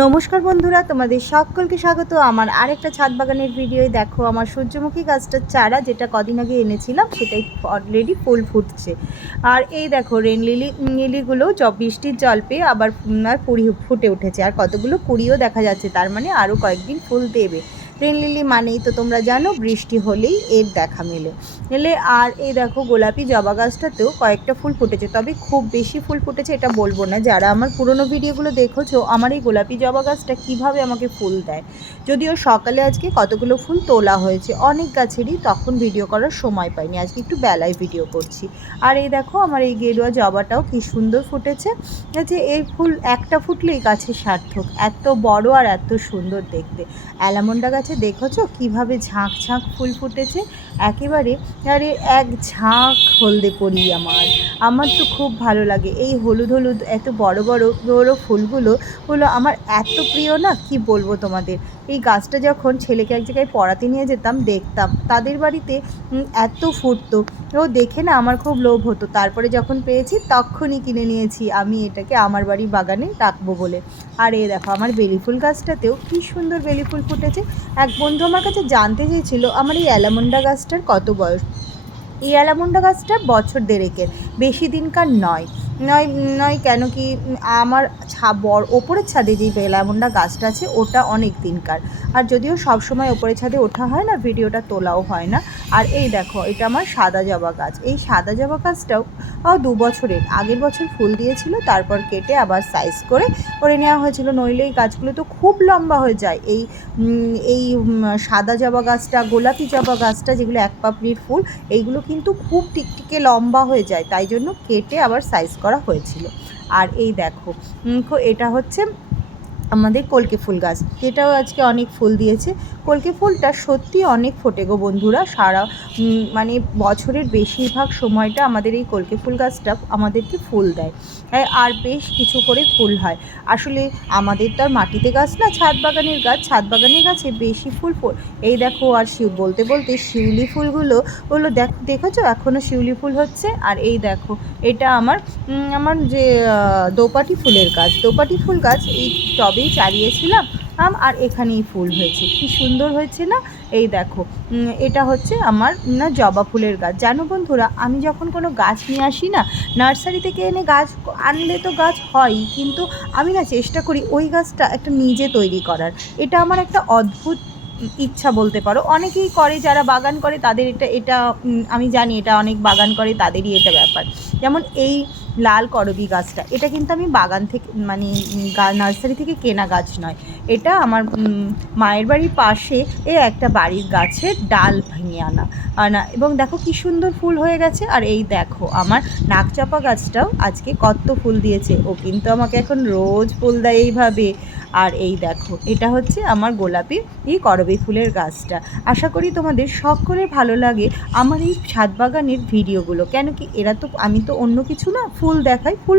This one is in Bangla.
নমস্কার বন্ধুরা, তোমাদের সকলকে স্বাগত আমার আরেকটা ছাদ বাগানের ভিডিওয়। দেখো আমার সূর্যমুখী গাছটার চারা যেটা কদিন আগে এনেছিলাম সেটাই অলরেডি ফুল ফুটছে। আর এই দেখো রেন লিলিগুলো বৃষ্টির জল পেয়ে আবার ফুটে উঠেছে, আর কতগুলো কুড়িও দেখা যাচ্ছে, তার মানে আরও কয়েকদিন ফুল দেবে। রেন লিলি মানেই তো তোমরা জানো বৃষ্টি হলেই এর দেখা মেলে। আর এই দেখো গোলাপি জবা গাছটাতেও কয়েকটা ফুল ফুটেছে, তবে খুব বেশি ফুল ফুটেছে এটা বলবো না। যারা আমার পুরনো ভিডিওগুলো দেখেছো আমার এই গোলাপি জবা গাছটা কীভাবে আমাকে ফুল দেয়, যদিও সকালে আজকে কতগুলো ফুল তোলা হয়েছে অনেক গাছেরই, তখন ভিডিও করার সময় পাইনি, আজকে একটু বেলায় ভিডিও করছি। আর এই দেখো আমার এই গেরুয়া জবাটাও কি সুন্দর ফুটেছে, যে এই ফুল একটা ফুটলেই গাছে সার্থক, এত বড় আর এত সুন্দর দেখতে। অ্যালামন্ডা গাছে দেখেছো কীভাবে ঝাঁক ঝাঁক ফুল ফুটেছে একেবারে, আরে এক ঝাঁক হলদে পরি। আমার তো খুব ভালো লাগে এই হলুদ হলুদ এত বড় বড় বড় ফুলগুলো আমার এত প্রিয় না, কি বলবো তোমাদের। এই গাছটা যখন ছেলেকে এক জায়গায় পড়াতে নিয়ে যেতাম দেখতাম তাদের বাড়িতে এত ফুটতো, ও দেখে না আমার খুব লোভ হতো। তারপরে যখন পেয়েছি তখনই কিনে নিয়েছি আমি এটাকে আমার বাড়ির বাগানে রাখবো বলে। আর এই দেখো আমার বেলি ফুল গাছটাতেও কী সুন্দর বেলি ফুল ফুটেছে। এক বন্ধু আমার কাছে জানতে চেয়েছিল আমার এই অ্যালামন্ডা গাছটার কত বয়স। এই অ্যালামন্ডা গাছটা বছর দেড়েকের, বেশি দিনকার নয় নয় নয় কেন কি আমার ওপরের ছাদে যেই অ্যালামন্ডা গাছটা আছে ওটা অনেক দিনকার, আর যদিও সবসময় ওপরের ছাদে ওঠা হয় না, ভিডিওটা তোলাও হয় না। আর এই দেখো এটা আমার সাদা জবা গাছ, এই সাদা জবা গাছটাও 2 বছরের, আগের বছর ফুল দিয়েছিল, তারপর কেটে আবার সাইজ করে নেওয়া হয়েছিল, নইলে এই গাছগুলো তো খুব লম্বা হয়ে যায়। এই সাদা জবা গাছটা, গোলাপি জবা গাছটা যেগুলো এক পাপড়ির ফুল, এইগুলো কিন্তু খুব টিকটিকে লম্বা হয়ে যায়, তাই জন্য কেটে আবার সাইজ করা হয়েছিল। আর এই দেখো এটা হচ্ছে আমাদের কলকে ফুল গাছ, যেটাও আজকে অনেক ফুল দিয়েছে। কলকে ফুলটা সত্যি অনেক ফোটে গো বন্ধুরা, সারা মানে বছরের বেশিরভাগ সময়টা আমাদের এই কলকে ফুল গাছটা আমাদেরকে ফুল দেয়, আর বেশ কিছু করে ফুল হয়। আসলে আমাদের তো আর মাটিতে গাছ না, ছাদ বাগানের গাছে বেশি ফুল এই দেখো। আর বলতে বলতে শিউলি ফুলগুলো দেখেছো এখনও শিউলি ফুল হচ্ছে। আর এই দেখো এটা আমার যে দোপাটি ফুল গাছ এই টবেই চালিয়েছিলাম, আর এখানেই ফুল হয়েছে, কি সুন্দর হয়েছে না। এই দেখো এটা হচ্ছে আমার জবা ফুলের গাছ। জানো বন্ধুরা, আমি যখন কোনো গাছ নিয়ে আসি না, নার্সারি থেকে এনে গাছ আনলে তো গাছ হয়ই, কিন্তু আমি না চেষ্টা করি ওই গাছটা একটা নিজে তৈরি করার। এটা আমার একটা অদ্ভুত ইচ্ছা বলতে পারো, অনেকেই করে যারা বাগান করে তাদের এটা আমি জানি, এটা অনেক বাগান করে তাদেরই এটা ব্যাপার। যেমন এই লাল করবী গাছটা, এটা কিন্তু আমি বাগান থেকে মানে নার্সারি থেকে কেনা গাছ নয়, এটা আমার মায়ের বাড়ির পাশে একটা বাড়ির গাছের ডাল ভেঙে আনা, এবং দেখো কি সুন্দর ফুল হয়ে গেছে। আর এই দেখো আমার নাকচাপা গাছটাও আজকে কত ফুল দিয়েছে, ও কিন্তু আমাকে এখন রোজ ফুল দেয় এইভাবে। আর এই দেখো এটা হচ্ছে আমার গোলাপি করবী ফুলের গাছটা। আশা করি তোমাদের সকলের ভালো লাগে আমার এই ছাদ বাগানের ভিডিওগুলো, কেন কি আমি তো অন্য কিছু না, ফুল দেখাই, ফুল